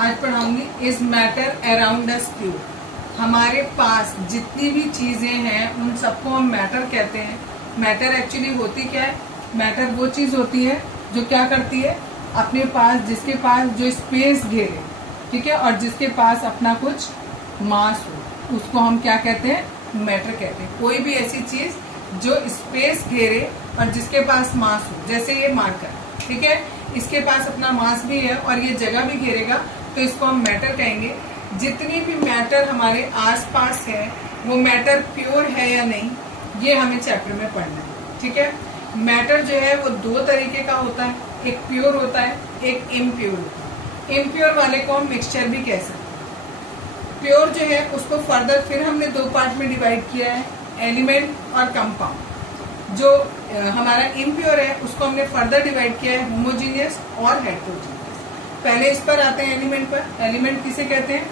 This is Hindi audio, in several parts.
आज पढ़ाऊंगी is matter around us pure. हमारे पास जितनी भी चीजें हैं उन सबको हम मैटर कहते हैं। मैटर एक्चुअली होती क्या है? मैटर वो चीज होती है जो क्या करती है, अपने पास जिसके पास जो स्पेस घेरे, ठीक है, और जिसके पास अपना कुछ मास हो, उसको हम क्या कहते हैं? मैटर कहते हैं। कोई भी ऐसी चीज जो स्पेस घेरे और जिसके पास मास हो, जैसे ये मार्कर, ठीक है, इसके पास अपना मास भी है और ये जगह भी घेरेगा, तो इसको हम मैटर कहेंगे। जितनी भी मैटर हमारे आसपास है वो मैटर प्योर है या नहीं, ये हमें चैप्टर में पढ़ना है, ठीक है। मैटर जो है वो दो तरीके का होता है, एक प्योर होता है, एक इम्प्योर होता है। इम्प्योर वाले को हम मिक्सचर भी कह सकते हैं। प्योर जो है उसको फर्दर फिर हमने दो पार्ट में डिवाइड किया है, एलिमेंट और कंपाउंड। जो हमारा इम्प्योर है उसको हमने फर्दर डिवाइड किया है होमोजीनियस और हेट्रोजीनियस। पहले इस पर आते हैं एलिमेंट पर। एलिमेंट किसे कहते हैं?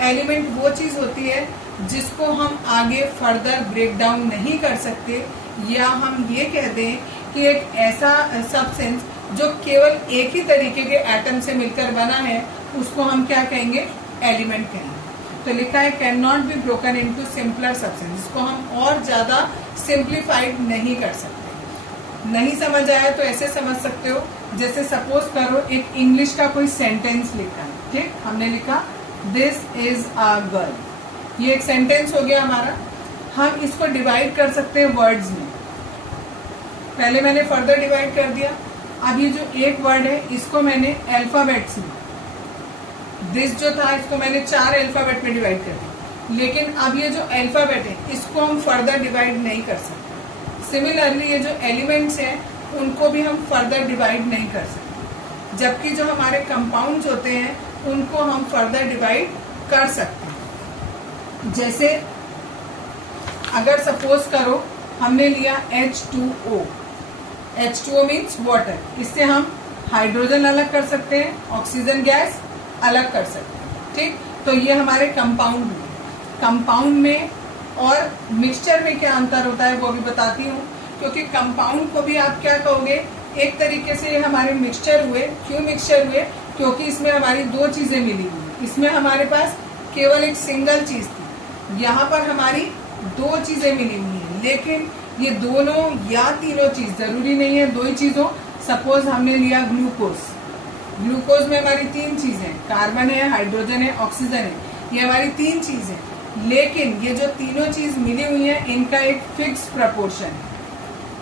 एलिमेंट वो चीज होती है जिसको हम आगे फर्दर ब्रेक डाउन नहीं कर सकते, या हम ये कह दें कि एक ऐसा सब्सटेंस जो केवल एक ही तरीके के एटम से मिलकर बना है, उसको हम क्या कहेंगे? एलिमेंट कहेंगे। तो लिखा है can not be broken into simpler substance, जिसको हम और ज्यादा सिंप्लीफाइड नहीं कर सकते। नहीं समझ आया तो ऐसे समझ सकते हो, जैसे सपोज करो एक इंग्लिश का कोई सेंटेंस लिखा है, ठीक, हमने लिखा दिस इज अ गर्ल, ये एक सेंटेंस हो गया हमारा। हम इसको डिवाइड कर सकते हैं वर्ड्स में। पहले मैंने फर्दर डिवाइड कर दिया। अब ये जो एक वर्ड है इसको मैंने अल्फाबेट्स में, दिस जो था इसको मैंने 4 अल्फाबेट में डिवाइड कर दिया, लेकिन अब ये जो अल्फाबेट है इसको हम फर्दर डिवाइड नहीं कर सकते। सिमिलरली ये जो एलिमेंट्स हैं उनको भी हम फर्दर डिवाइड नहीं कर सकते, जबकि जो हमारे कंपाउंड्स होते हैं उनको हम फर्दर डिवाइड कर सकते हैं। जैसे अगर सपोज करो हमने लिया H2O, H2O मीन्स वाटर, इससे हम हाइड्रोजन अलग कर सकते हैं, ऑक्सीजन गैस अलग कर सकते हैं, ठीक। तो ये हमारे कंपाउंड में। कंपाउंड में और मिक्सचर में क्या अंतर होता है वो भी बताती हूँ, क्योंकि कंपाउंड को भी आप क्या कहोगे? एक तरीके से ये हमारे मिक्सचर हुए। क्यों मिक्सचर हुए? क्योंकि इसमें हमारी दो चीजें मिली हुई। इसमें हमारे पास केवल एक सिंगल चीज थी, यहाँ पर हमारी दो चीजें मिली हुई हैं, लेकिन ये दोनों या तीनों चीज, जरूरी नहीं है दो ही चीज हो। सपोज हमने लिया ग्लूकोज, ग्लूकोज में हमारी 3 चीजें, कार्बन है, हाइड्रोजन है, ऑक्सीजन है, ये हमारी 3 चीजें, लेकिन ये जो तीनों चीज मिली हुई है इनका एक फिक्स प्रपोर्शन है,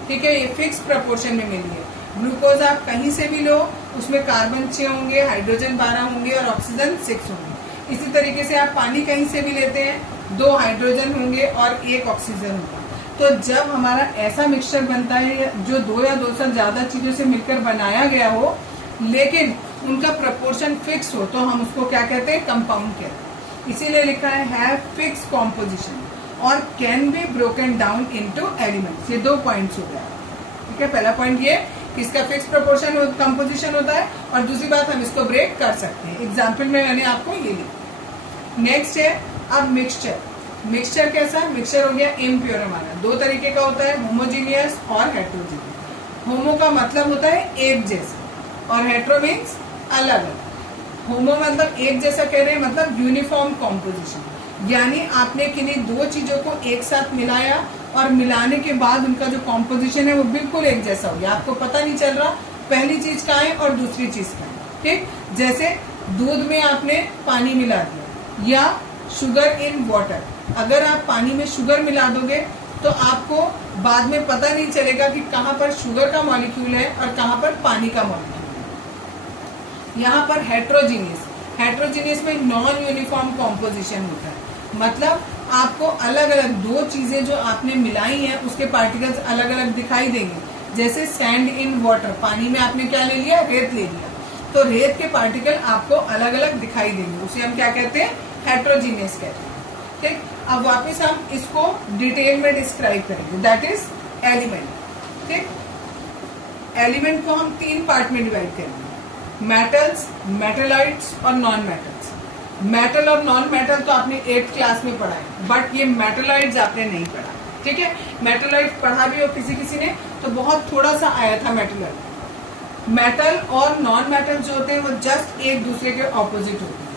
ठीक है, ये फिक्स प्रपोर्शन में मिली है। ग्लूकोज आप कहीं से भी लो, उसमें कार्बन 6 होंगे, हाइड्रोजन 12 होंगे और ऑक्सीजन 6 होंगे। इसी तरीके से आप पानी कहीं से भी लेते हैं, 2 हाइड्रोजन होंगे और 1 ऑक्सीजन होगा। तो जब हमारा ऐसा मिक्सचर बनता है जो 2 या 2 से ज्यादा चीजों से मिलकर बनाया गया हो, लेकिन उनका प्रपोर्शन फिक्स हो, तो हम उसको क्या कहते हैं? कंपाउंड कहते हैं। इसीलिए लिखा है हैव फिक्स कॉम्पोजिशन और can be broken down into elements. ये 2 पॉइंट्स हो गया, ठीक है। पहला पॉइंट ये कि इसका फिक्स प्रपोर्शन कंपोजिशन होता है, और दूसरी बात हम इसको ब्रेक कर सकते हैं। एग्जाम्पल में मैंने आपको ये लिखा। नेक्स्ट है अब मिक्सचर। मिक्सचर कैसा? मिक्सचर हो गया इम्प्योर। हमारा 2 तरीके का होता है, होमोजीनियस और हेट्रोजीनियस। होमो का मतलब होता है एक जैसा, और हेट्रो मीन्स अलग अलग। होमो मतलब एक जैसा कह रहे हैं, मतलब यूनिफॉर्म कॉम्पोजिशन, यानी आपने किन्हीं 2 चीजों को एक साथ मिलाया और मिलाने के बाद उनका जो कॉम्पोजिशन है वो बिल्कुल एक जैसा हो गया। आपको पता नहीं चल रहा पहली चीज कहाँ है और दूसरी चीज कहाँ है, ठीक। जैसे दूध में आपने पानी मिला दिया, या शुगर इन वाटर। अगर आप पानी में शुगर मिला दोगे तो आपको बाद में पता नहीं चलेगा कि कहाँ पर शुगर का मॉलिक्यूल है और कहाँ पर पानी का मॉलिक्यूल है। यहाँ पर हेट्रोजीनियस, हेट्रोजीनियस में नॉन यूनिफॉर्म कॉम्पोजिशन होता है, मतलब आपको अलग अलग 2 चीजें जो आपने मिलाई हैं उसके पार्टिकल्स अलग अलग दिखाई देंगे। जैसे सैंड इन वाटर, पानी में आपने क्या ले लिया? रेत ले लिया, तो रेत के पार्टिकल आपको अलग अलग दिखाई देंगे, उसे हम क्या कहते हैं? हेट्रोजीनियस कहते हैं, ठीक। अब वापस हम इसको डिटेल में डिस्क्राइब करेंगे, दैट इज एलिमेंट, ठीक। एलिमेंट को हम 3 पार्ट में डिवाइड करेंगे, मेटल्स, मेटलाइट्स और नॉन मेटल्स। मेटल और नॉन मेटल तो आपने 8th क्लास में पढ़ा है, बट ये मेटलाइट्स आपने नहीं पढ़ा, ठीक है। मेटलाइट पढ़ा भी हो किसी ने तो बहुत थोड़ा सा आया था मेटलाइट। मेटल और नॉन मेटल जो होते हैं वो जस्ट एक दूसरे के ऑपोजिट होते हैं।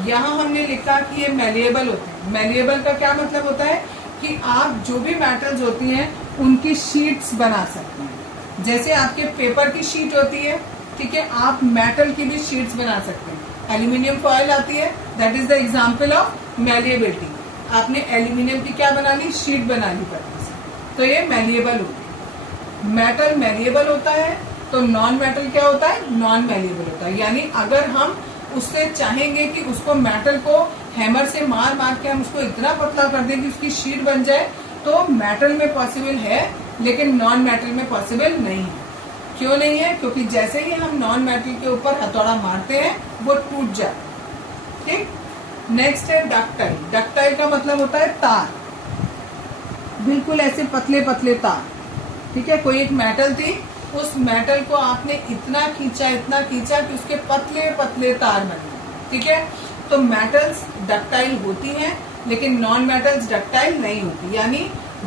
यहाँ हमने लिखा कि ये मैलिएबल होते हैं। मैलिएबल का क्या मतलब होता है कि आप जो भी मेटल्स होती हैं उनकी शीट्स बना सकते हैं। जैसे आपके पेपर की शीट होती है, ठीक है, आप मेटल की भी शीट्स बना सकते हैं। एल्यूमिनियम फॉयल आती है, that is the example of malleability. आपने एल्यूमिनियम की क्या बना ली, शीट बना ली पेपर से, तो ये मैलिएबल होती है। मेटल मैलिएबल होता है तो नॉन मेटल क्या होता है, नॉन मैलिएबल होता है। यानी अगर हम उससे चाहेंगे कि उसको मेटल को हैमर से मार मार के हम उसको इतना पतला कर दें कि उसकी शीट बन जाए, तो मेटल में पॉसिबल है लेकिन नॉन मेटल में पॉसिबल नहीं है। क्यों नहीं है, क्योंकि जैसे ही हम नॉन मेटल के ऊपर हथौड़ा मारते हैं वो टूट जाए। ठीक, नेक्स्ट है डक्टाइल। डक्टाइल का मतलब होता है तार, बिल्कुल ऐसे पतले पतले तार। ठीक है, कोई एक मेटल थी, उस मेटल को आपने इतना खींचा कि उसके पतले पतले तार बने। ठीक है, तो मेटल्स डक्टाइल होती हैं लेकिन नॉन मेटल्स डक्टाइल नहीं होती। यानी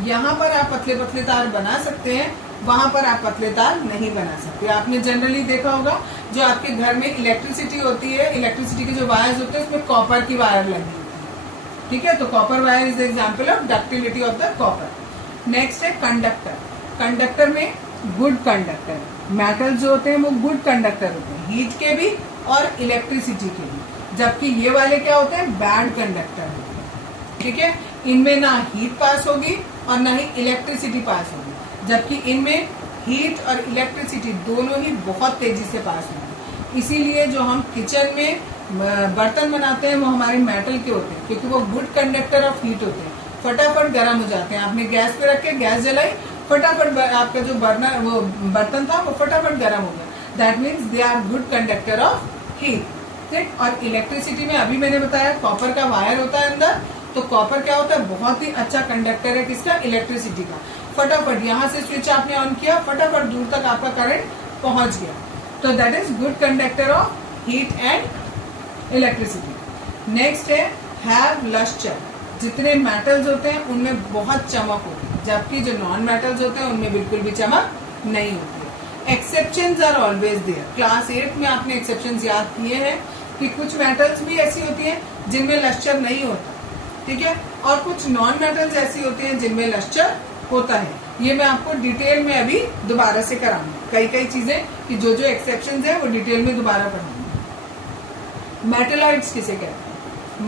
यहाँ पर आप पतले पतले तार बना सकते हैं, वहां पर आप पतले तार नहीं बना सकते। आपने जनरली देखा होगा जो आपके घर में इलेक्ट्रिसिटी होती है, इलेक्ट्रिसिटी के जो वायर्स होते हैं उसमें कॉपर की वायर लगी होती है। ठीक है, तो copper wire is the example of ductility of the copper. Next है कंडक्टर। कंडक्टर में गुड कंडक्टर, मेटल जो होते हैं वो गुड कंडक्टर होते हैं, हीट के भी और इलेक्ट्रिसिटी के भी, जबकि ये वाले क्या होते हैं, बैड कंडक्टर होते हैं। ठीक है, इनमें ना हीट पास होगी और ना ही इलेक्ट्रिसिटी पास होगी, जबकि इनमें हीट और इलेक्ट्रिसिटी दोनों ही बहुत तेजी से पास होगी। इसीलिए जो हम किचन में बर्तन बनाते हैं वो हमारे मेटल के होते हैं, क्योंकि वो गुड कंडक्टर ऑफ हीट होते हैं, फटाफट गर्म हो जाते हैं। आपने गैस पे रख के गैस जलाई, फटाफट आपका जो बर्नर वो बर्तन था वो फटाफट गर्म हो गया। That means they are good conductor of heat. ठीक, और इलेक्ट्रिसिटी में अभी मैंने बताया कॉपर का वायर होता है अंदर, तो कॉपर क्या होता है, बहुत ही अच्छा कंडक्टर है किसका, इलेक्ट्रिसिटी का। फटाफट यहाँ से स्विच आपने ऑन किया, फटाफट दूर तक आपका करंट पहुंच गया, तो that is good conductor of heat and electricity. Next है हैव लस्टर। जितने मेटल्स होते हैं उनमें बहुत चमक होती है, जबकि जो नॉन मेटल्स होते हैं उनमें बिल्कुल भी चमक नहीं होती है। Exceptions are always there. Class 8 में आपने एक्सेप्शंस याद किए हैं कि कुछ मेटल्स भी ऐसी होती हैं जिनमें लस्टर नहीं होता। ठीक है, और कुछ नॉन मेटल्स ऐसी होती हैं जिनमें लस्टर होता है। ये मैं आपको डिटेल में अभी दोबारा से कराऊंगी, कई कई चीजें कि जो जो एक्सेप्शंस है वो डिटेल में दोबारा पढ़ाऊंगी। मेटलॉइड्स किसे कहते हैं,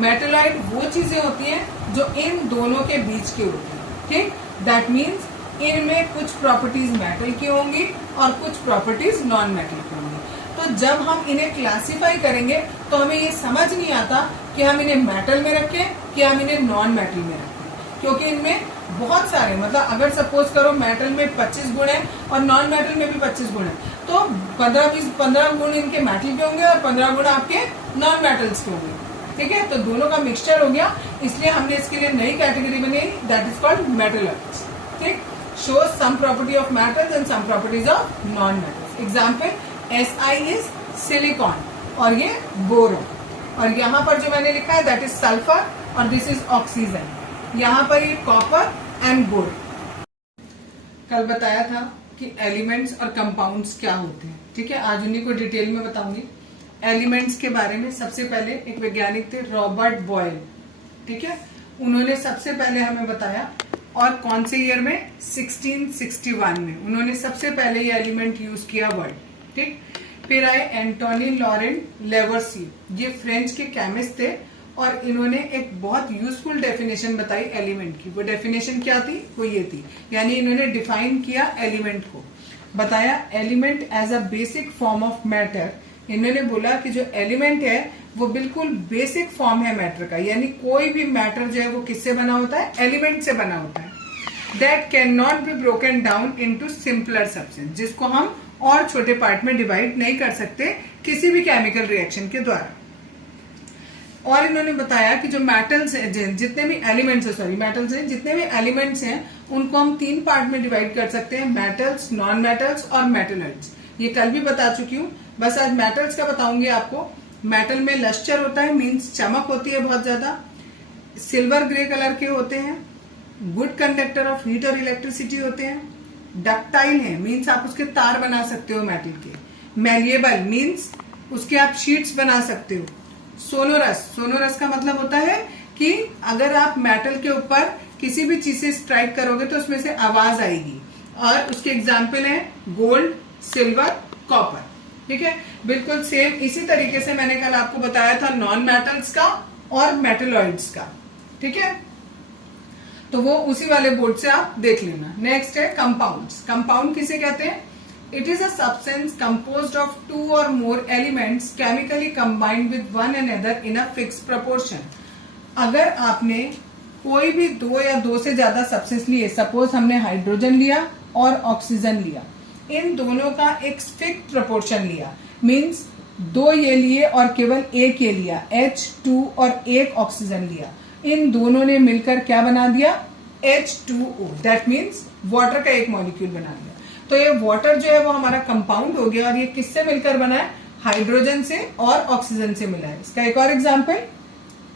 मेटलॉइड वो चीजें होती हैं जो इन दोनों के बीच की होती है। ठीक, दैट मीन्स इनमें कुछ प्रॉपर्टीज मेटल की होंगी और कुछ प्रॉपर्टीज नॉन मेटल की होंगी। तो जब हम इन्हें क्लासिफाई करेंगे तो हमें ये समझ नहीं आता कि हम इन्हें मेटल में रखें कि हम इन्हें नॉन मेटल में रखें, क्योंकि इनमें बहुत सारे, मतलब अगर सपोज करो मेटल में 25 गुण है और नॉन मेटल में भी 25 गुण है, तो 15 गुण इनके मेटल के होंगे और 15 गुण आपके नॉन मेटल्स के होंगे। ठीक है, तो दोनों का मिक्सचर हो गया, इसलिए हमने इसके लिए नई कैटेगरी बनाई, दैट इज कॉल्ड मेटलॉइड्स। ठीक, show some property of metals and some properties of non metals. Example Si इज सिलिकॉन और ये बोरोन, और यहाँ पर जो मैंने लिखा है दैट इज सल्फर और दिस इज ऑक्सीजन। यहाँ पर ये कॉपर एंड गोल्ड। कल बताया था कि एलिमेंट्स और कंपाउंड्स क्या होते हैं। ठीक है, आज उन्हीं को डिटेल में बताऊंगी। एलिमेंट्स के बारे में सबसे पहले एक वैज्ञानिक थे रॉबर्ट बॉयल। ठीक है, उन्होंने सबसे पहले हमें बताया, और कौन से ईयर में, 1661 में उन्होंने सबसे पहले ये एलिमेंट यूज किया वर्ड। ठीक, फिर आए एंटोनी लॉरेंट लेवर्सी, ये फ्रेंच के केमिस्ट थे और इन्होंने एक बहुत यूजफुल डेफिनेशन बताई एलिमेंट की। वो डेफिनेशन क्या थी, वो ये थी, यानी इन्होंने डिफाइन किया एलिमेंट को, बताया element as a basic form of matter. इन्होंने बोला कि जो एलिमेंट है वो बिल्कुल बेसिक फॉर्म है मैटर का, यानी कोई भी मैटर जो है वो किससे बना होता है, एलिमेंट से बना होता है। That can not be broken down into simpler substance, जिसको हम और छोटे पार्ट में डिवाइड नहीं कर सकते किसी भी केमिकल रिएक्शन के द्वारा। और इन्होंने बताया कि जो मेटल्स हैं, जितने भी एलिमेंट्स हैं, सॉरी मेटल्स हैं, जितने भी एलिमेंट्स हैं उनको हम 3 पार्ट में डिवाइड कर सकते हैं, मेटल्स, नॉन मेटल्स और मेटलॉइड्स। ये कल भी बता चुकी हूँ, बस आज मेटल्स का बताऊंगी आपको। मेटल में लस्टर होता है, मीन्स चमक होती है बहुत ज्यादा, सिल्वर ग्रे कलर के होते हैं, गुड कंडक्टर ऑफ हीट और इलेक्ट्रिसिटी होते हैं, डक्टाइल है, मीन्स आप उसके तार बना सकते हो मेटल के, मैलिएबल मीन्स उसके आप शीट्स बना सकते हो, सोनोरस, सोनोरस का मतलब होता है कि अगर आप मेटल के ऊपर किसी भी चीज से स्ट्राइक करोगे तो उसमें से आवाज आएगी, और उसके एग्जाम्पल है गोल्ड, सिल्वर, कॉपर। ठीक है, बिल्कुल सेम इसी तरीके से मैंने कल आपको बताया था नॉन मेटल्स का और मेटलॉइड्स का। ठीक है, तो वो उसी वाले बोर्ड से आप देख लेना। नेक्स्ट है कंपाउंड्स। कंपाउंड किसे कहते हैं? It is a substance composed of 2 और more elements chemically combined with one another in a fix proportion. अगर आपने कोई भी 2 या 2 से ज्यादा सब्सटेंस लिए, सपोज हमने हाइड्रोजन लिया और ऑक्सीजन लिया, इन दोनों का एक फिक्स प्रोपोर्शन लिया, मींस 2 ये लिए और केवल एक ये लिया, H2 और एक ऑक्सीजन लिया, इन दोनों ने मिलकर क्या बना दिया? H2O। दैट मीन्स वाटर का एक मॉलिक्यूल बना दिया। तो ये वाटर जो है वो हमारा कंपाउंड हो गया, और ये किससे मिलकर बना है? हाइड्रोजन से और ऑक्सीजन से मिला है। इसका एक और एग्जाम्पल,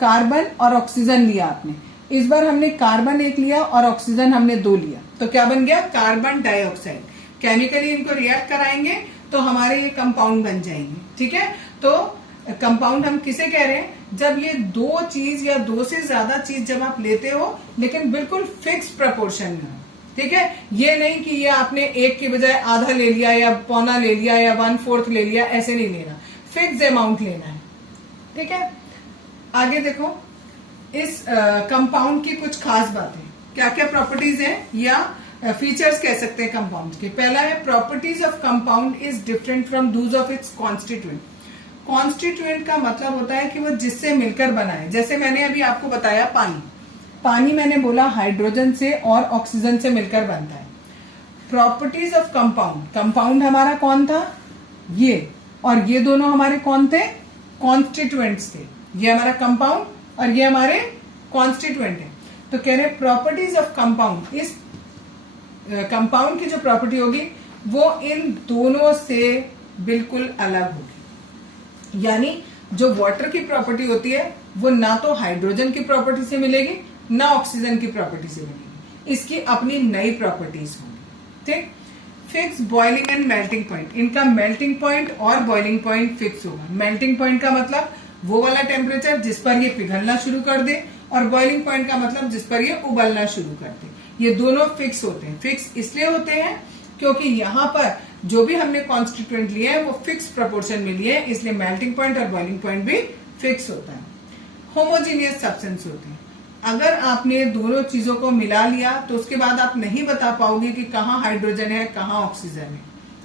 कार्बन और ऑक्सीजन लिया आपने, इस बार हमने कार्बन एक लिया और ऑक्सीजन हमने 2 लिया, तो क्या बन गया? Carbon dioxide. केमिकली इनको रिएक्ट कराएंगे तो हमारे ये कंपाउंड बन जाएंगे। ठीक है, तो कंपाउंड हम किसे कह रहे हैं? जब ये 2 चीज या 2 से ज्यादा चीज जब आप लेते हो लेकिन बिल्कुल फिक्स प्रपोर्शन में हो। ठीक है, ये नहीं कि ये आपने एक की बजाय आधा ले लिया या पौना ले लिया या 1/4 ले लिया, ऐसे नहीं लेना, फिक्स अमाउंट लेना है। ठीक है, आगे देखो, इस कंपाउंड की कुछ खास बातें, क्या क्या प्रॉपर्टीज हैं या फीचर्स कह सकते हैं कंपाउंड के। पहला है properties of compound is different from Dooj of its constituent. Constituent का मतलब होता है कि वो जिससे मिलकर बना है। जैसे मैंने अभी आपको बताया पानी, पानी मैंने बोला हाइड्रोजन से और ऑक्सीजन से मिलकर बनता है। प्रॉपर्टीज ऑफ कंपाउंड, कंपाउंड हमारा कौन था? ये, और ये दोनों हमारे कौन थे? कॉन्स्टिट्यूएंट्स थे। ये हमारा कंपाउंड और ये हमारे कॉन्स्टिट्यूएंट है। तो कह रहे प्रॉपर्टीज ऑफ कंपाउंड, इस कंपाउंड की जो प्रॉपर्टी होगी वो इन दोनों से बिल्कुल अलग होगी। यानी जो वाटर की प्रॉपर्टी होती है वो ना तो हाइड्रोजन की प्रॉपर्टी से मिलेगी ना ऑक्सीजन की प्रॉपर्टी से मिलेगी, इसकी अपनी नई प्रॉपर्टीज होंगी। ठीक, fix boiling and melting point, इनका मेल्टिंग पॉइंट और बॉइलिंग पॉइंट फिक्स होगा। मेल्टिंग पॉइंट का मतलब वो वाला टेम्परेचर जिस पर ये पिघलना शुरू कर दे, और बॉइलिंग पॉइंट का मतलब जिस पर ये उबलना शुरू कर दे। ये दोनों फिक्स होते हैं। फिक्स इसलिए होते हैं क्योंकि यहाँ पर जो भी हमने कॉन्स्टिट्यूएंट लिए हैं वो फिक्स प्रोपोर्शन में लिए हैं, इसलिए मेल्टिंग पॉइंट और बॉइलिंग पॉइंट भी फिक्स होता है। होमोजीनियस सब्सटेंस होते हैं। अगर आपने दोनों चीजों को मिला लिया तो उसके बाद आप नहीं बता पाओगे कि कहाँ हाइड्रोजन है कहाँ ऑक्सीजन है।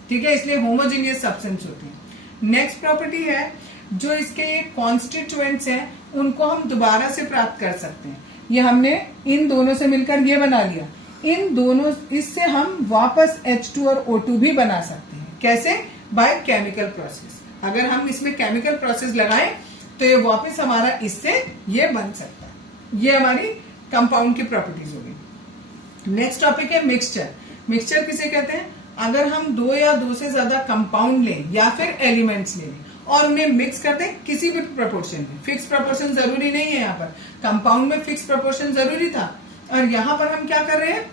ठीक है, इसलिए होमोजीनियस सब्सटेंस होते हैं। नेक्स्ट प्रॉपर्टी है, जो इसके ये कॉन्स्टिट्यूएंट्स हैं उनको हम दोबारा से प्राप्त कर सकते हैं। ये हमने इन दोनों से मिलकर ये बना लिया, इन दोनों, इससे हम वापस H2 और O2 भी बना सकते हैं। कैसे? By chemical process. अगर हम इसमें केमिकल प्रोसेस लगाएं तो ये वापस हमारा इससे ये बन सकता है। ये हमारी कंपाउंड की प्रॉपर्टीज होगी। नेक्स्ट टॉपिक है मिक्सचर। मिक्सचर किसे कहते हैं? अगर हम 2 या 2 से ज्यादा कंपाउंड लें या फिर एलिमेंट्स लें और उन्हें मिक्स कर दें किसी भी प्रोपोर्शन में। फिक्स प्रोपोर्शन जरूरी नहीं है, यहाँ पर कंपाउंड में फिक्स प्रोपोर्शन जरूरी था, और यहाँ पर हम क्या कर रहे हैं?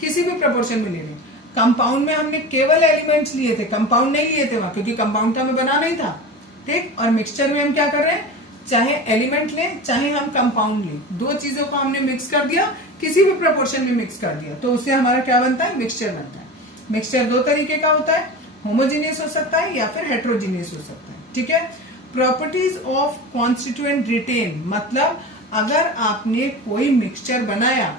किसी भी प्रोपोर्शन में ले लें। कंपाउंड में हमने केवल एलिमेंट्स लिए थे, कंपाउंड नहीं लिए थे वहां, क्योंकि कंपाउंड तो हमें बनाना ही था। ठीक, और मिक्सचर में हम क्या कर रहे हैं? चाहे एलिमेंट लें चाहे हम कंपाउंड लें, 2 चीजों को हमने मिक्स कर दिया, किसी भी प्रोपोर्शन में मिक्स कर दिया, तो उससे हमारा क्या बनता है? मिक्सचर बनता है। मिक्सचर 2 तरीके का होता है, होमोजीनियस हो सकता है या फिर हेट्रोजीनियस हो सकता है। ठीक है, प्रॉपर्टीज ऑफ कॉन्स्टिट्यूएंट रिटेन, मतलब अगर आपने कोई मिक्सचर बनाया,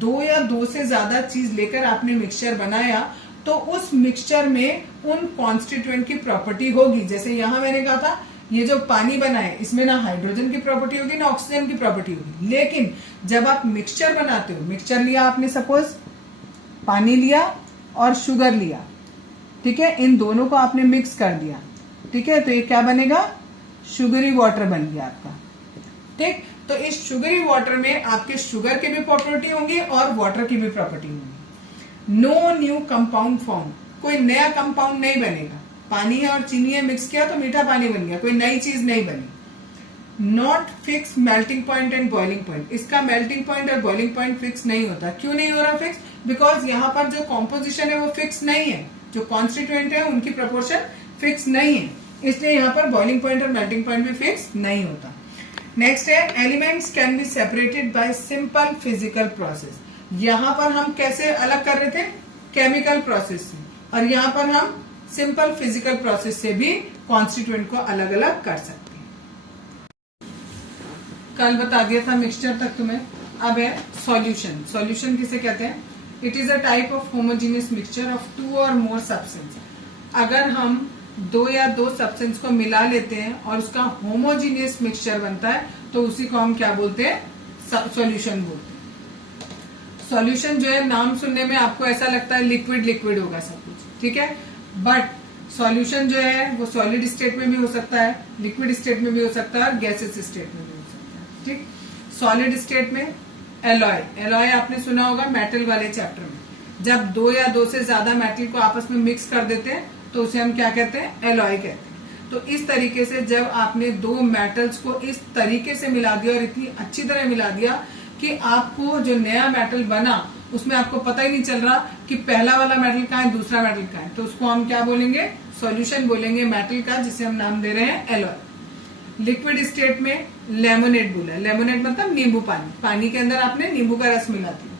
2 या 2 से ज्यादा चीज लेकर आपने मिक्सचर बनाया, तो उस मिक्सचर में उन कॉन्स्टिट्यूएंट की प्रॉपर्टी होगी। जैसे यहां मैंने कहा था ये जो पानी बना है इसमें ना हाइड्रोजन की प्रॉपर्टी होगी ना ऑक्सीजन की प्रॉपर्टी होगी। लेकिन जब आप मिक्सचर बनाते हो, मिक्सचर लिया आपने, सपोज पानी लिया और शुगर लिया, ठीक है, इन दोनों को आपने मिक्स कर दिया, ठीक है, तो ये क्या बनेगा? शुगरी वाटर बन गया आपका। ठीक, तो इस शुगरी वाटर में आपके शुगर की भी प्रॉपर्टी होंगी और वाटर की भी प्रॉपर्टी होंगी। नो न्यू कंपाउंड फॉर्म, कोई नया कंपाउंड नहीं बनेगा। पानी है और चीनी है, मिक्स किया तो मीठा पानी बन गया, कोई नई चीज नहीं बनी। Not fix melting point and boiling point, इसका मेल्टिंग पॉइंट और बॉइलिंग पॉइंट फिक्स नहीं होता। क्यों नहीं हो रहा फिक्स? बिकॉज यहाँ पर जो कॉम्पोजिशन है वो फिक्स नहीं है, जो कॉन्स्टिट्यूएंट है उनकी प्रोपोर्शन फिक्स नहीं है, इसलिए यहाँ पर बॉइलिंग पॉइंट और मेल्टिंग पॉइंट भी फिक्स नहीं होता। नेक्स्ट है elements can be separated by simple physical process. यहां पर हम कैसे अलग कर रहे थे, केमिकल प्रोसेस से, और यहां पर हम सिंपल फिजिकल प्रोसेस से भी कॉन्स्टिट्यूएंट को अलग अलग कर सकते हैं। कल बता दिया था मिक्सचर तक तुम्हें। अब है सॉल्यूशन। सॉल्यूशन किसे कहते हैं? It is a type of homogeneous mixture of 2 और मोर सब्सटेंस। अगर हम 2 या 2 सब्सटेंस को मिला लेते हैं और उसका होमोजीनियस मिक्सचर बनता है तो उसी को हम क्या बोलते हैं? सॉल्यूशन बोलते हैं। सॉल्यूशन जो है, नाम सुनने में आपको ऐसा लगता है लिक्विड लिक्विड होगा सब कुछ, ठीक है, बट सॉल्यूशन जो है वो सॉलिड स्टेट में भी हो सकता है, लिक्विड स्टेट में भी हो सकता है और गैसेस स्टेट में भी हो सकता है। ठीक, सॉलिड स्टेट में एलॉय, एलॉय आपने सुना होगा मेटल वाले चैप्टर में। जब 2 या 2 से ज्यादा मेटल को आपस में मिक्स कर देते हैं तो उसे हम क्या कहते हैं? एलॉय कहते हैं। तो इस तरीके से जब आपने 2 मेटल्स को इस तरीके से मिला दिया और इतनी अच्छी तरह मिला दिया कि आपको जो नया मेटल बना उसमें आपको पता ही नहीं चल रहा कि पहला वाला मेटल कहाँ है, दूसरा मेटल कहाँ है, तो उसको हम क्या बोलेंगे? सॉल्यूशन बोलेंगे मेटल का, जिसे हम नाम दे रहे हैं एलॉय। लिक्विड स्टेट में लेमोनेड बोला है। लेमोनेड मतलब नींबू पानी, पानी के अंदर आपने नींबू का रस मिला दिया।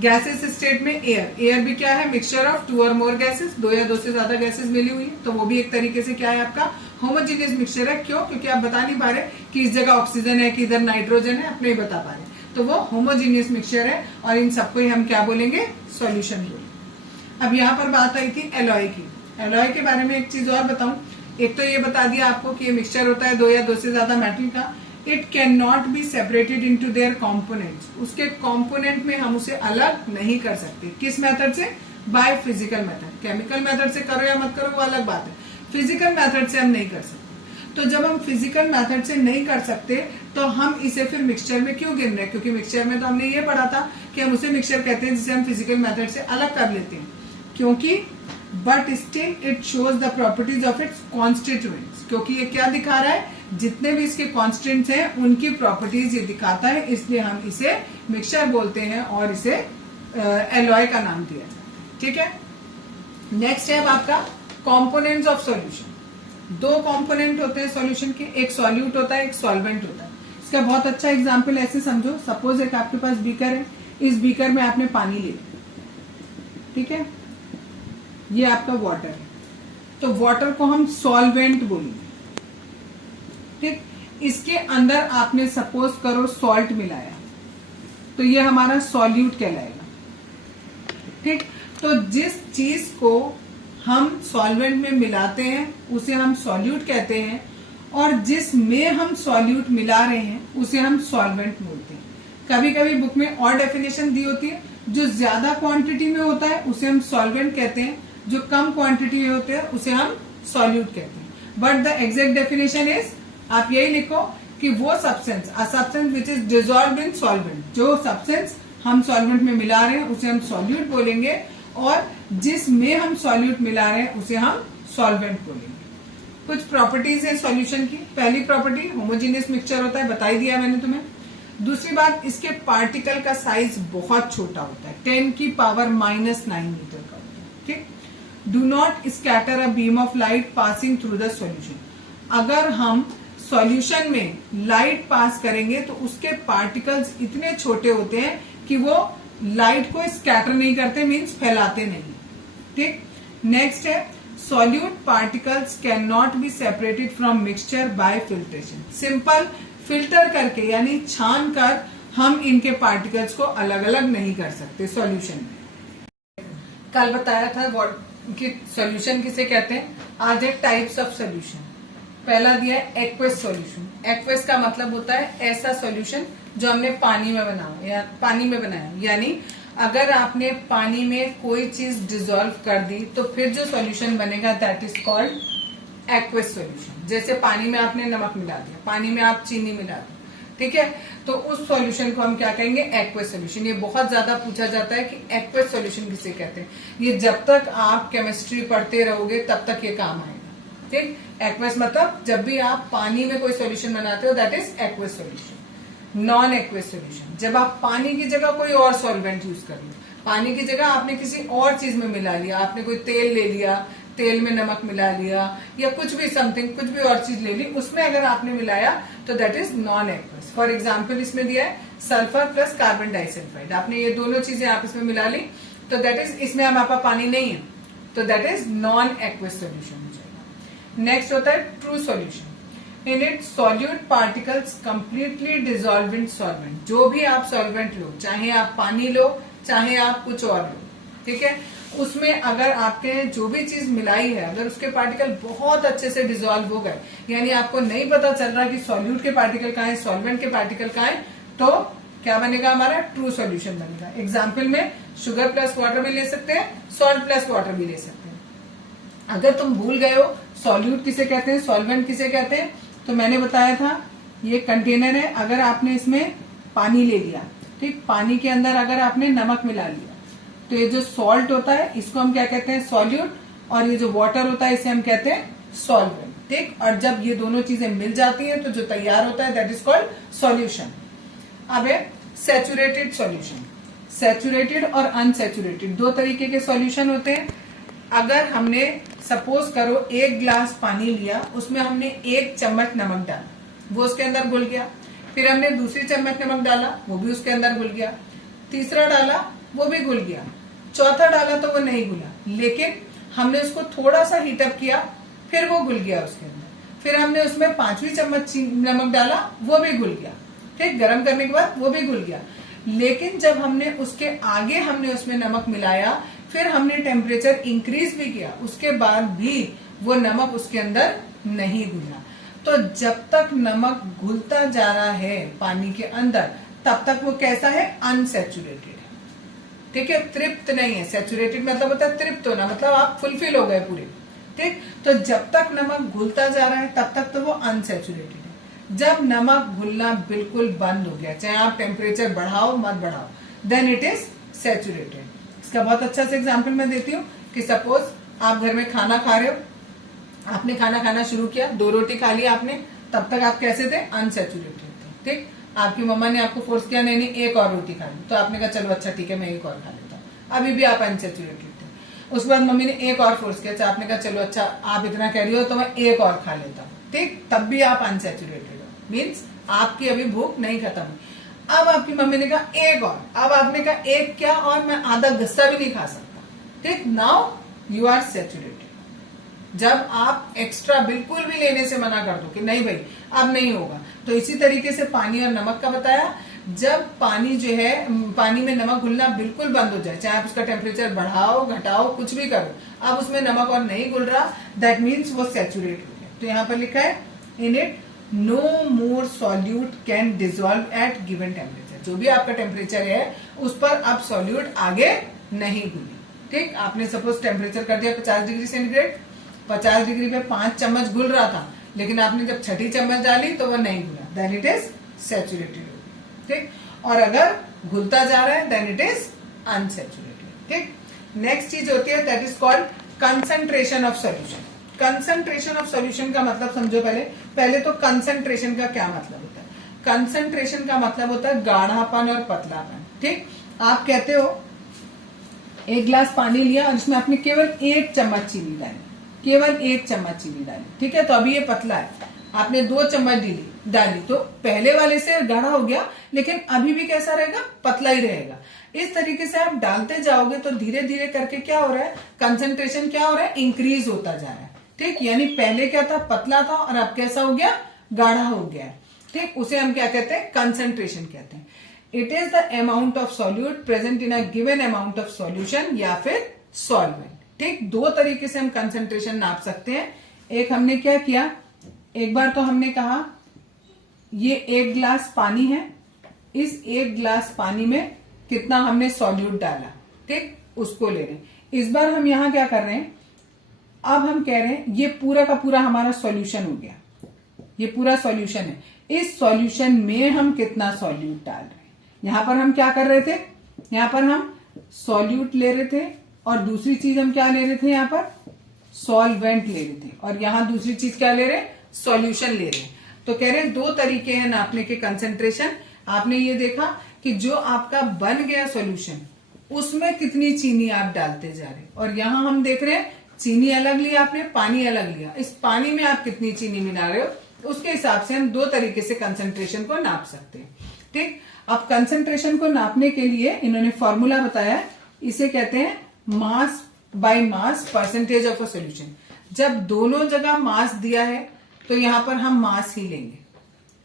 गैसेस स्टेट में एयर, एयर भी क्या है? मिक्सचर ऑफ 2 और मोर गैसेस, 2 या 2 से ज्यादा गैसेस मिली हुई है, तो वो भी एक तरीके से क्या है? आपका होमोजीनियस मिक्सचर है। क्यों? क्योंकि आप बता नहीं पा रहे कि इस जगह ऑक्सीजन है कि इधर नाइट्रोजन है, आप नहीं बता पा रहे, तो वो होमोजीनियस मिक्सचर है और इन सबको ही हम क्या बोलेंगे? सॉल्यूशन बोलेंगे। अब यहाँ पर बात आई थी एलॉय की। एलॉय के बारे में एक चीज और बताऊं। एक तो ये बता दिया आपको कि ये मिक्सचर होता है 2 या 2 से ज्यादा मेटल का। It can not be separated into their components. उसके कॉम्पोनेंट में हम उसे अलग नहीं कर सकते। किस मेथड से? By physical method. Chemical method से करो या मत करो वो अलग बात है, फिजिकल मेथड से हम नहीं कर सकते। तो जब हम फिजिकल मेथड से नहीं कर सकते तो हम इसे फिर मिक्सचर में क्यों गिन रहे हैं? क्योंकि मिक्सचर में तो हमने ये पढ़ा था कि हम उसे मिक्सचर कहते हैं जिसे हम फिजिकल मेथड से अलग कर लेते हैं। क्योंकि but still it shows the properties of its constituents. क्योंकि ये क्या दिखा रहा है? जितने भी इसके कॉन्स्टेंट्स हैं उनकी प्रॉपर्टीज ये दिखाता है, इसलिए हम इसे मिक्सचर बोलते हैं और इसे एलॉय का नाम दिया जाता है। ठीक है, नेक्स्ट है अब आपका कॉम्पोनेंट्स ऑफ सॉल्यूशन। 2 कॉम्पोनेंट होते हैं सॉल्यूशन के, एक सॉल्यूट होता है, एक सॉल्वेंट होता है। इसका बहुत अच्छा एग्जांपल ऐसे समझो, सपोज एक आपके पास बीकर है, इस बीकर में आपने पानी ले लिया, ठीक है, ये आपका वाटर है, तो वाटर को हम सॉल्वेंट बोलेंगे। ठीक, इसके अंदर आपने सपोज करो सॉल्ट मिलाया तो ये हमारा सॉल्यूट कहलाएगा। ठीक, तो जिस चीज को हम सॉल्वेंट में मिलाते हैं उसे हम सॉल्यूट कहते हैं और जिस में हम सॉल्यूट मिला रहे हैं उसे हम सॉल्वेंट बोलते हैं। कभी कभी बुक में और डेफिनेशन दी होती है, जो ज्यादा क्वांटिटी में होता है उसे हम सॉल्वेंट कहते हैं, जो कम क्वांटिटी में होते हैं उसे हम सॉल्यूट कहते हैं। But the exact definition is, आप यही लिखो कि वो substance, a substance which is dissolved in solvent, जो सब्सटेंस हम सॉल्वेंट में मिला रहे हैं उसे हम सॉल्यूट बोलेंगे और जिस में हम सॉल्यूट मिला रहे हैं उसे हम सॉल्वेंट बोलेंगे। कुछ प्रॉपर्टीज है सॉल्यूशन की। पहली प्रॉपर्टी, होमोजीनियस मिक्सचर होता है, बता ही दिया मैंने तुम्हें। दूसरी बात, इसके पार्टिकल का साइज बहुत छोटा होता है, 10 की पावर -9 मीटर का होता है। ठीक, do not scatter a beam of light passing through the solution. अगर हम सॉल्यूशन में लाइट पास करेंगे तो उसके पार्टिकल्स इतने छोटे होते हैं कि वो लाइट को स्कैटर नहीं करते, मीन्स फैलाते नहीं। ठीक, नेक्स्ट है solute particles can not be separated from mixture by filtration. Simple filter करके यानी छान कर हम इनके पार्टिकल्स को अलग अलग नहीं कर सकते सॉल्यूशन में। कल बताया था कि सॉल्यूशन किसे कहते हैं। आज है टाइप्स ऑफ सॉल्यूशन। पहला दिया है एक्वस सॉल्यूशन। एक्वस का मतलब होता है ऐसा सॉल्यूशन जो हमने पानी में बनाया, यानी अगर आपने पानी में कोई चीज डिसॉल्व कर दी तो फिर जो सॉल्यूशन बनेगा that is called aqueous solution. जैसे पानी में आपने नमक मिला दिया, पानी में आप चीनी मिला दी, ठीक है, तो उस सॉल्यूशन को हम क्या कहेंगे? Aqueous solution. ये बहुत ज्यादा पूछा जाता है कि एक्वस सॉल्यूशन किसे कहते हैं। ये जब तक आप केमिस्ट्री पढ़ते रहोगे तब तक ये काम आएगा। ठीक, एक्वस मतलब जब भी आप पानी में कोई सॉल्यूशन बनाते हो that is aqueous solution. Non aqueous solution, जब आप पानी की जगह कोई और सॉल्वेंट यूज कर लो, पानी की जगह आपने किसी और चीज में मिला लिया, आपने कोई तेल ले लिया तेल में नमक मिला लिया या कुछ भी समथिंग, कुछ भी और चीज ले ली, उसमें अगर आपने मिलाया तो that is non aqueous. For example इसमें दिया है सल्फर प्लस कार्बन डाइसल्फाइड, आपने ये दोनों चीजें आप इसमें मिला ली तो दैट इज, इसमें हमारे पास पानी नहीं है तो that is non aqueous solution हो जाएगा। नेक्स्ट होता है true solution. In it solute particles completely dissolve in solvent. जो भी आप सॉल्वेंट लो, चाहे आप पानी लो चाहे आप कुछ और लो, ठीक है, उसमें अगर आपके जो भी चीज मिलाई है अगर उसके पार्टिकल बहुत अच्छे से डिजोल्व हो गए, यानी आपको नहीं पता चल रहा कि सॉल्यूट के पार्टिकल कहाँ है, सॉल्वेंट के पार्टिकल कहाँ है, तो क्या बनेगा, हमारा ट्रू सॉल्यूशन बनेगा। एग्जाम्पल में शुगर प्लस वाटर भी ले सकते हैं, सॉल्ट प्लस वाटर भी ले सकते हैं। अगर तुम भूल गए हो सॉल्यूट किसे कहते हैं, सॉल्वेंट किसे कहते हैं, तो मैंने बताया था ये कंटेनर है, अगर आपने इसमें पानी ले लिया, ठीक, पानी के अंदर अगर आपने नमक मिला लिया तो ये जो सॉल्ट होता है इसको हम क्या कहते हैं, सॉल्यूट, और ये जो वाटर होता है इसे हम कहते हैं सॉल्वेंट, ठीक। और जब ये दोनों चीजें मिल जाती हैं तो जो तैयार होता है दैट इज कॉल्ड सॉल्यूशन। अब है सैचुरेटेड सॉल्यूशन। सैचुरेटेड और अनसैचुरेटेड दो तरीके के सॉल्यूशन होते हैं। अगर हमने सपोज करो 1 गिलास पानी लिया, उसमें हमने 1 चम्मच नमक डाला, वो उसके अंदर घुल गया, फिर हमने दूसरी चम्मच नमक डाला, वो भी उसके अंदर घुल गया, तीसरा डाला वो भी घुल गया, चौथा डाला तो वो नहीं घुला, लेकिन हमने उसको थोड़ा सा हीटअप किया फिर वो घुल गया उसके अंदर, फिर हमने उसमें 5वीं चम्मच नमक डाला वो भी घुल गया, ठीक, गर्म करने के बाद वो भी घुल गया। लेकिन जब हमने उसके आगे हमने उसमें नमक मिलाया, फिर हमने टेम्परेचर इंक्रीज भी किया, उसके बाद भी वो नमक उसके अंदर नहीं घुला। तो जब तक नमक घुलता जा रहा है पानी के अंदर तब तक वो कैसा है, अनसैचुरेटेड है, ठीक है, तृप्त नहीं है। सैचुरेटेड मतलब होता है तृप्त होना, मतलब आप फुलफिल हो गए पूरे, ठीक। तो जब तक नमक घुलता जा रहा है तब तक तो वो अनसैचुरेटेड है। जब नमक घुलना बिल्कुल बंद हो गया, चाहे आप टेम्परेचर बढ़ाओ मत बढ़ाओ, देन इट इज सैचुरेटेड। इसका बहुत अच्छा से एग्जाम्पल मैं देती हूँ कि सपोज आप घर में खाना खा रहे हो, आपने खाना खाना शुरू किया, 2 रोटी खा लिया आपने, तब तक आप कैसे थे, अनसैचुरेटेड थे, ठीक। आपकी मम्मा ने आपको फोर्स किया, नहीं 1 और रोटी खा ली, तो आपने कहा चलो अच्छा ठीक है मैं 1 और खा लेता हूँ, अभी भी आप अनसैचुरेटेड थे। उसके बाद मम्मी ने 1 और फोर्स किया, अच्छा आपने कहा चलो अच्छा आप इतना कह रही हो तो मैं 1 और खा लेता हूँ, ठीक, तब भी आप अनसैचुरेटेड हो, मीन्स आपकी अभी भूख नहीं खत्म हुई। अब आपकी मम्मी ने कहा 1 और, अब आपने कहा 1 क्या और, मैं आधा गस्सा भी नहीं खा सकता, ठीक, नाउ यू आर सैचुरेटेड। जब आप एक्स्ट्रा बिल्कुल भी लेने से मना कर दो कि नहीं भाई अब नहीं होगा, तो इसी तरीके से पानी और नमक का बताया, जब पानी जो है, पानी में नमक घुलना बिल्कुल बंद हो जाए, चाहे आप उसका टेम्परेचर बढ़ाओ घटाओ कुछ भी करो, अब उसमें नमक और नहीं घुल रहा, दैट मीन्स वो सैचुरेट हो गया। तो यहाँ पर लिखा है in it no more solute can dissolve at given temperature. जो भी आपका टेम्परेचर है उस पर अब सॉल्यूट आगे नहीं घुली, ठीक। आपने सपोज टेम्परेचर कर दिया 50 डिग्री सेंटीग्रेड, 50 डिग्री पे 5 चम्मच घुल रहा था, लेकिन आपने जब 6ठी चम्मच डाली तो वो नहीं घुला, देन इट इज सैचुरेटेड, ठीक। और अगर घुलता जा रहा है देन इट इज अनसैचुरेटेड, ठीक। नेक्स्ट चीज होती है that is called concentration of solution. Concentration of solution का मतलब समझो पहले तो कंसंट्रेशन का क्या मतलब होता है। कंसंट्रेशन का मतलब होता है गाढ़ापन और पतलापन, ठीक। आप कहते हो 1 गिलास पानी लिया और इसमें आपने केवल 1 चम्मच चीनी डाली, केवल 1 चम्मच चीनी डाली, ठीक है, तो अभी ये पतला है, आपने 2 चम्मच डाली तो पहले वाले से गाढ़ा हो गया, लेकिन अभी भी कैसा रहेगा, पतला ही रहेगा। इस तरीके से आप डालते जाओगे तो धीरे धीरे करके क्या हो रहा है, कंसंट्रेशन क्या हो रहा है, इंक्रीज होता जा रहा है, ठीक। यानी पहले क्या था, पतला था और अब कैसा हो गया, गाढ़ा हो गया है, ठीक। उसे हम क्या कहते हैं, कंसंट्रेशन कहते हैं। It is the amount of solute present in a given amount of solution या फिर सॉल्वेंट, ठीक। 2 तरीके से हम कंसंट्रेशन नाप सकते हैं। एक हमने क्या किया, एक बार तो हमने कहा ये 1 गिलास पानी है, इस 1 गिलास पानी में कितना हमने सॉल्यूट डाला, ठीक, उसको ले रहे हैं। इस बार हम यहां क्या कर रहे हैं, अब हम कह रहे हैं ये पूरा का पूरा हमारा सॉल्यूशन हो गया, ये पूरा सॉल्यूशन है, इस सॉल्यूशन में हम कितना सॉल्यूट डाल रहे हैं। यहां पर हम क्या कर रहे थे, यहां पर हम सॉल्यूट ले रहे थे और दूसरी चीज हम क्या ले रहे थे, यहां पर सॉल्वेंट ले रहे थे, और यहां दूसरी चीज क्या ले रहे हैं, सॉल्यूशन ले रहे हैं। तो कह रहे हैं 2 तरीके हैं नापने के कंसंट्रेशन। आपने ये देखा कि जो आपका बन गया सॉल्यूशन उसमें कितनी चीनी आप डालते जा रहे हैं, और यहां हम देख रहे हैं चीनी अलग लिया आपने, पानी अलग लिया, इस पानी में आप कितनी चीनी मिला रहे हो उसके हिसाब से हम दो तरीके से कंसंट्रेशन को नाप सकते हैं। ठीक, अब कंसंट्रेशन को नापने के लिए इन्होंने फॉर्मूला बताया है, इसे कहते हैं mass by mass percentage of a solution. जब दोनों जगह मास दिया है तो यहां पर हम मास ही लेंगे।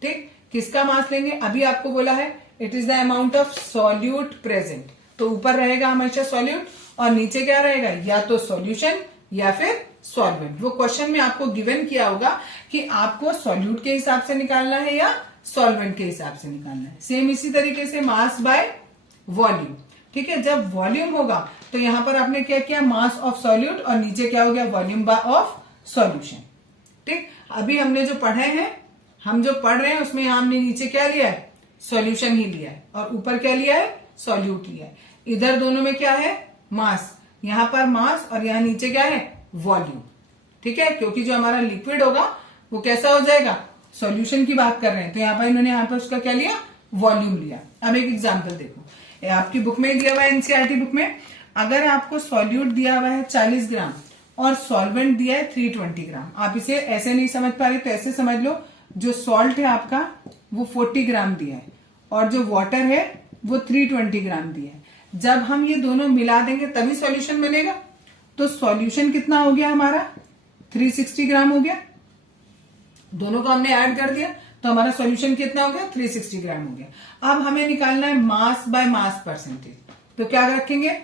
ठीक, किसका मास लेंगे? अभी आपको बोला है it is the amount of solute present, तो ऊपर रहेगा हमेशा सॉल्यूट और नीचे क्या रहेगा, या तो सॉल्यूशन या फिर सॉल्वेंट। वो क्वेश्चन में आपको गिवन किया होगा कि आपको सॉल्यूट के हिसाब से निकालना है या सॉल्वेंट के हिसाब से निकालना है। सेम इसी तरीके से मास बाय वॉल्यूम। ठीक है, जब वॉल्यूम होगा तो यहां पर आपने क्या किया, मास ऑफ सॉल्यूट और नीचे क्या हो गया, वॉल्यूम बाय ऑफ सॉल्यूशन। ठीक, अभी हमने जो पढ़े हैं, हम जो पढ़ रहे हैं उसमें हमने नीचे क्या लिया है, सॉल्यूशन ही लिया है और ऊपर क्या लिया है, सॉल्यूट लिया है। इधर दोनों में क्या है, मास, यहां पर मास और यहां नीचे क्या है, वॉल्यूम। ठीक है, क्योंकि जो हमारा लिक्विड होगा वो कैसा हो जाएगा, सॉल्यूशन की बात कर रहे हैं, तो यहाँ पर इन्होंने यहाँ पर उसका क्या लिया, वॉल्यूम लिया। अब एक एग्जांपल देखो, आपकी बुक में दिया हुआ है, एनसीईआरटी बुक में, अगर आपको सॉल्यूट दिया हुआ है 40 ग्राम और सॉल्वेंट दिया है 320 ग्राम, आप इसे ऐसे नहीं समझ पा रहे तो ऐसे समझ लो, जो सॉल्ट है आपका वो 40 ग्राम दिया है और जो वाटर है वो 320 ग्राम दिया है। जब हम ये दोनों मिला देंगे तभी सॉल्यूशन बनेगा, तो सॉल्यूशन कितना हो गया हमारा, 360 ग्राम हो गया। दोनों को हमने ऐड कर दिया तो हमारा सॉल्यूशन कितना हो गया, 360 ग्राम हो गया। अब हमें निकालना है मास बाय मास परसेंटेज, तो क्या रखेंगे,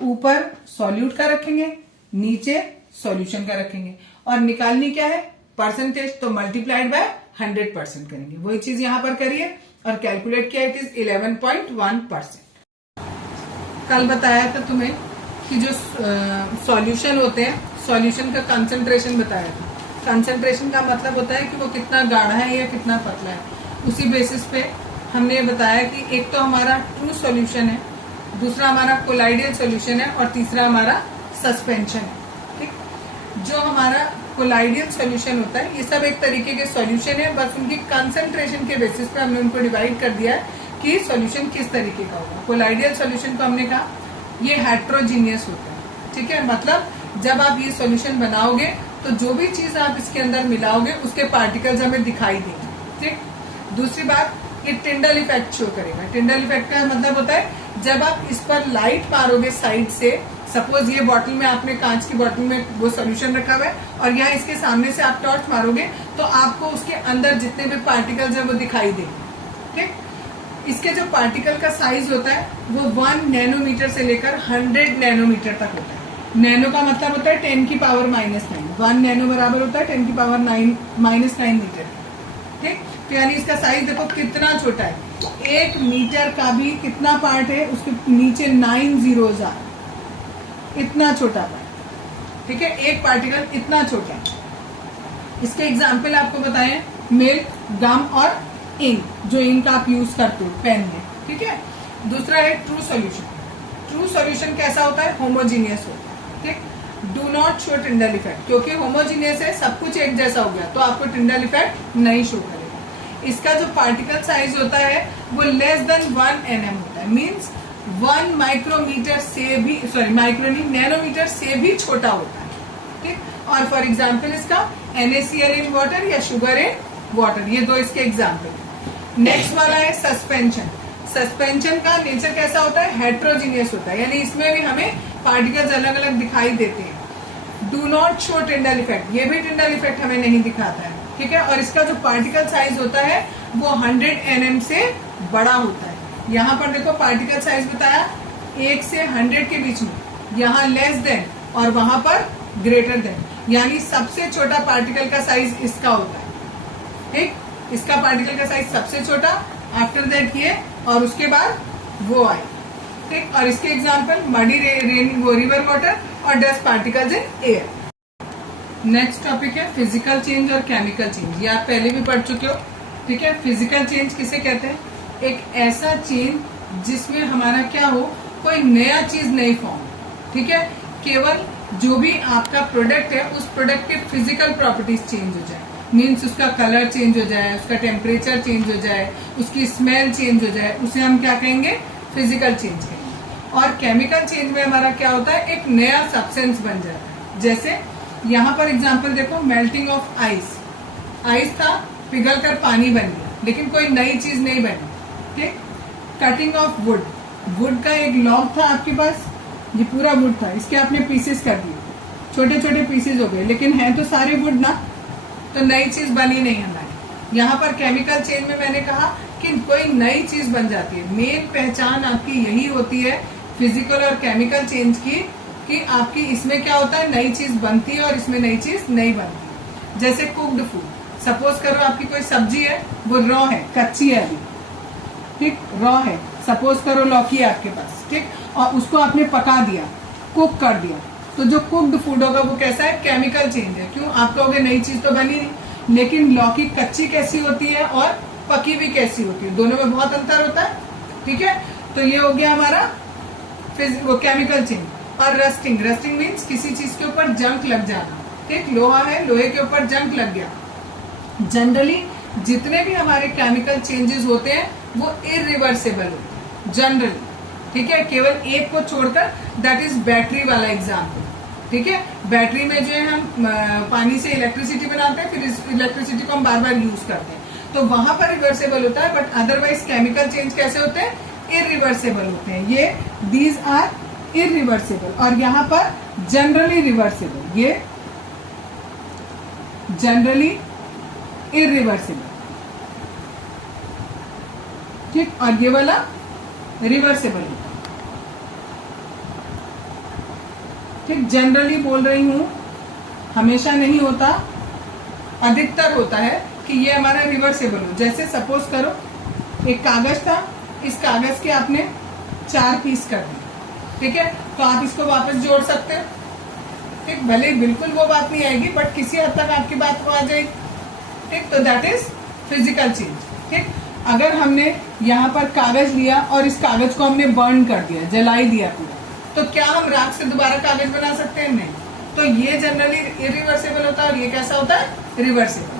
ऊपर सॉल्यूट का रखेंगे, नीचे सॉल्यूशन का रखेंगे, और निकालनी क्या है, परसेंटेज, तो मल्टीप्लाइड बाय 100% करेंगे। वही चीज यहां पर करिए और कैलकुलेट किया, इट इज 11.1%। कल बताया था तुम्हें कि जो सॉल्यूशन होते हैं, सॉल्यूशन का कंसंट्रेशन बताया था। कंसंट्रेशन का मतलब होता है कि वो कितना गाढ़ा है या कितना पतला है। उसी बेसिस पे हमने बताया कि एक तो हमारा ट्रू सॉल्यूशन है, दूसरा हमारा कोलाइडियल सॉल्यूशन है और तीसरा हमारा सस्पेंशन है। ठीक, जो हमारा कोलाइडियल सॉल्यूशन होता है, ये सब एक तरीके के सॉल्यूशन है, बस उनकी कंसंट्रेशन के बेसिस पे हमने उनको डिवाइड कर दिया है कि सॉल्यूशन किस तरीके का होगा। कोलाइडियल सॉल्यूशन को हमने कहा ये हेट्रोजीनियस होता है। ठीक है, मतलब जब आप ये सॉल्यूशन बनाओगे तो जो भी चीज आप इसके अंदर मिलाओगे उसके पार्टिकल्स हमें दिखाई देंगे। ठीक, दूसरी बात, ये टिंडल इफेक्ट शो करेगा। टिंडल इफेक्ट का मतलब होता है जब आप इस पर लाइट मारोगे साइड से, सपोज ये बॉटल में, आपने कांच की बॉटल में वो सॉल्यूशन रखा हुआ है और यहाँ इसके सामने से आप टॉर्च मारोगे तो आपको उसके अंदर जितने भी पार्टिकल्स है वो दिखाई देंगे। ठीक, इसके जो पार्टिकल का साइज होता है वो 1 नैनोमीटर से लेकर 100 नैनोमीटर तक होता है। नैनो का मतलब होता है 10 की पावर -9, 1 नैनो बराबर होता है 10 की पावर -9 मीटर। ठीक, तो यानी इसका साइज देखो कितना छोटा है, 1 मीटर का भी कितना पार्ट है, उसके नीचे 9 zeros आ, इतना छोटा पार्ट। ठीक है, एक पार्टिकल इतना छोटा है। इसके एग्जाम्पल आपको बताएं, मिल्क, गम और इंक, जो इंक आप यूज करते हो पेन में। ठीक है, दूसरा है ट्रू सॉल्यूशन। ट्रू सॉल्यूशन कैसा होता है, होमोजीनियस होता है। ठीक, do not show Tyndall effect, क्योंकि होमोजीनियस है, सब कुछ एक जैसा हो गया तो आपको टिंडल इफेक्ट नहीं शो करेगा। इसका जो पार्टिकल साइज होता है वो लेस देन 1 nm होता है, मीन्स 1 माइक्रोमीटर से भी, सॉरी माइक्रो नहीं, नैनोमीटर से भी छोटा होता है। ठीक, और फॉर एग्जाम्पल इसका NaCl इन वाटर या शुगर इन वाटर, ये दो इसके एग्जाम्पल। नेक्स्ट वाला है सस्पेंशन। सस्पेंशन का नेचर कैसा होता है, हेट्रोजीनियस होता है, यानी इसमें भी हमें पार्टिकल्स अलग अलग दिखाई देते हैं। Do not show Tyndall effect, ये भी टिंडल इफेक्ट हमें नहीं दिखाता है। ठीक है, और इसका जो पार्टिकल साइज होता है वो 100 nm से बड़ा होता है। यहाँ पर देखो पार्टिकल साइज बताया 1 से 100 के बीच में, यहाँ लेस देन और वहां पर ग्रेटर देन, यानी सबसे छोटा पार्टिकल का साइज इसका होता है। ठीक, इसका पार्टिकल का साइज सबसे छोटा, आफ्टर दैट ये, और उसके बाद वो आए। ठीक, और इसके एग्जांपल मडी रेन, वो रिवर वाटर और dust particles in air. Next topic है फिजिकल चेंज और केमिकल चेंज, ये आप पहले भी पढ़ चुके हो। ठीक है, फिजिकल चेंज किसे कहते हैं, एक ऐसा चेंज जिसमें हमारा क्या हो, कोई नया चीज नहीं फॉर्म। ठीक है, केवल जो भी आपका प्रोडक्ट है उस प्रोडक्ट के फिजिकल प्रॉपर्टीज चेंज हो जाए, मीन्स उसका कलर चेंज हो जाए, उसका टेम्परेचर चेंज हो जाए, उसकी स्मेल चेंज हो जाए, उसे हम क्या कहेंगे, फिजिकल चेंज कहेंगे। और केमिकल चेंज में हमारा क्या होता है, एक नया सब्सटेंस बन जाता है, जैसे यहाँ पर एग्जांपल देखो, मेल्टिंग ऑफ आइस, आइस था पिघल कर पानी बन गया, लेकिन कोई नई चीज नहीं बनी, ठीक। कटिंग ऑफ वुड, वुड का एक लॉग था आपके पास, ये पूरा वुड था, इसके आपने पीसेस कर दिए, छोटे छोटे पीसेस हो गए, लेकिन है तो सारे वुड ना, तो नई चीज बनी नहीं हमारी। यहाँ पर केमिकल चेंज में मैंने कहा कि कोई नई चीज बन जाती है। मेन पहचान आपकी यही होती है फिजिकल और केमिकल चेंज की, कि आपकी इसमें क्या होता है, नई चीज बनती है और इसमें नई चीज नहीं बनती। जैसे कुक्ड फूड, सपोज करो आपकी कोई सब्जी है, वो रॉ है, कच्ची है अभी, ठीक, रॉ है, सपोज करो लौकी है आपके पास, ठीक, और उसको आपने पका दिया, कुक कर दिया, तो जो कुक्ड फूड होगा वो कैसा है, केमिकल चेंज है। क्यों, आप कहोगे नई चीज तो बनी नहीं, लेकिन लौकी कच्ची कैसी होती है और पकी भी कैसी होती है, दोनों में बहुत अंतर होता है, ठीक है। तो ये हो गया हमारा वो केमिकल चेंज। और रस्टिंग, रस्टिंग मीन्स किसी चीज के ऊपर जंक लग जाना, ठीक, लोहा है, लोहे के ऊपर जंक लग गया। जनरली जितने भी हमारे केमिकल चेंजेस होते हैं वो इरिवर्सिबल होते हैं जनरली, ठीक है, केवल एक को छोड़कर, दैट इज बैटरी वाला एग्जाम्पल, ठीक है। बैटरी में जो है हम पानी से इलेक्ट्रिसिटी बनाते हैं, फिर इस इलेक्ट्रिसिटी को हम बार बार यूज करते हैं, तो वहां पर रिवर्सेबल होता है, बट अदरवाइज केमिकल चेंज कैसे होते हैं, इरिवर्सेबल होते हैं। ये दीज आर इरिवर्सेबल, और यहाँ पर जनरली रिवर्सेबल, ये जनरली इरिवर्सिबल, ठीक, और ये वाला रिवर्सेबल होता है, ठीक। जनरली बोल रही हूं, हमेशा नहीं होता, अधिकतर होता है कि ये हमारा रिवर्सेबल हो। जैसे सपोज करो एक कागज था, इस कागज के आपने 4 पीस कर दिए, ठीक है, तो आप इसको वापस जोड़ सकते हो, ठीक, भले बिल्कुल वो बात नहीं आएगी, बट किसी हद तक आपकी बात को आ जाएगी, ठीक। तो दैट इज फिजिकल चेंज, ठीक। अगर हमने यहाँ पर कागज लिया और इस कागज को हमने बर्न कर दिया, जलाई दिया पूरा, तो क्या हम राख से दोबारा कागज बना सकते हैं? नहीं। तो ये जनरली इरिवर्सेबल होता है और ये कैसा होता है, रिवर्सेबल।